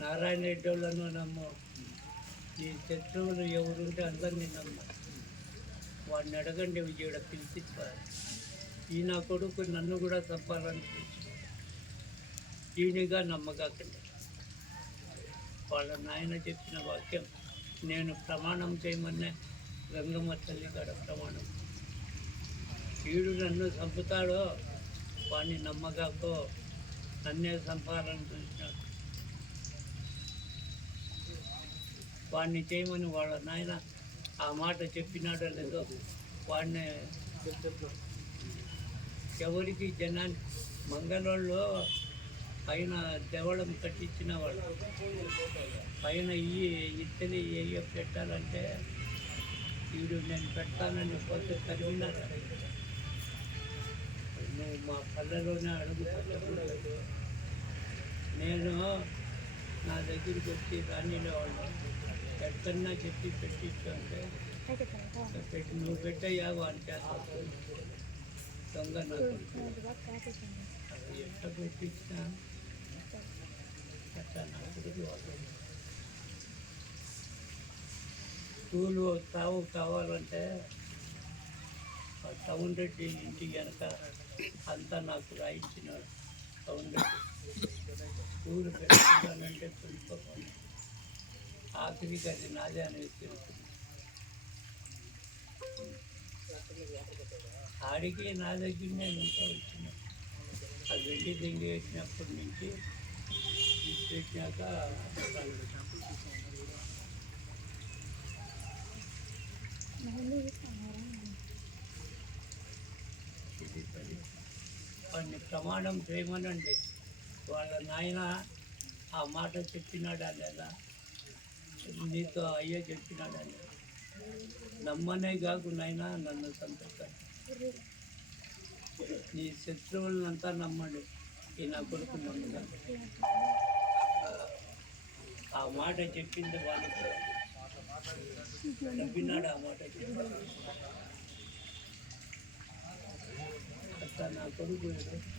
నారాయణ రెడ్డి వాళ్ళను నమ్ము, ఈ శత్రువులు ఎవరుంటే అందరినీ నమ్ము. వాడిని అడగండి, విజయుడ పిలిచిస్తారు. ఈ నా కొడుకు నన్ను కూడా చంపాలని ఈయనగా నమ్మకాకండి. వాళ్ళ నాయన చెప్పిన వాక్యం నేను ప్రమాణం చేయమనే గంగమ్మ తల్లి కాడ ప్రమాణం. వీడు నన్ను చంపుతాడో వాడిని నమ్మకాకో, నన్నే చంపాలని చూసినాడు. వాడిని చేయమని వాళ్ళ నాయన ఆ మాట చెప్పినాడో లేదో వాడిని ఎవరికి జనాన్ని మంగళోళ్ళు పైన దేవడం కట్టించిన వాళ్ళు పైన ఇత్తడి ఏ పెట్టాలంటే వీడు నేను పెడతానని పోతే తరిగినారు. నువ్వు మా పల్లెలోనే అడుగు పెట్టకూడదు. నేను నా దగ్గరికి వచ్చి రానిలే వాళ్ళు ఎక్కడన్నా చెప్పి పెట్టించుంటే పెట్టి నువ్వు పెట్టయ్యా వాని చేస్తావు దొంగ నాకు ఎట్లా పెట్టించినా అట్లా నా కొడుకు వాళ్ళు స్కూలు తావు కావాలంటే టౌన్ రెడ్డి ఇంటి వెనక అంతా నాకు రాయించినాడు. టౌన్ రెడ్డి స్కూల్ పెట్టుకుంటానంటే తెలుసుకోకుండా ఆఖరికి అది నాదే అనేది తెలుస్తుంది. ఆడికి నా దగ్గర నేను ఇంకా వచ్చిన ఆ వెండి దెంగి వేసినప్పటి నుంచి పెట్టినాక వాడిని ప్రమాణం చేయమనండి. వాళ్ళ నాయన ఆ మాట చెప్పినాడా లేదా, నీతో అయ్యే చెప్పినాడా లేదా, నమ్మనే కాకు నాయన నన్ను చంపుతాను. నీ శత్రువులనంతా నమ్మండి, ఈ నా కొడుకు నమ్ముతాను. ఆ మాట చెప్పింది వాళ్ళకి నవ్వినాడు. ఆ మాట చెప్పాడు. అట్లా నా కొడుకు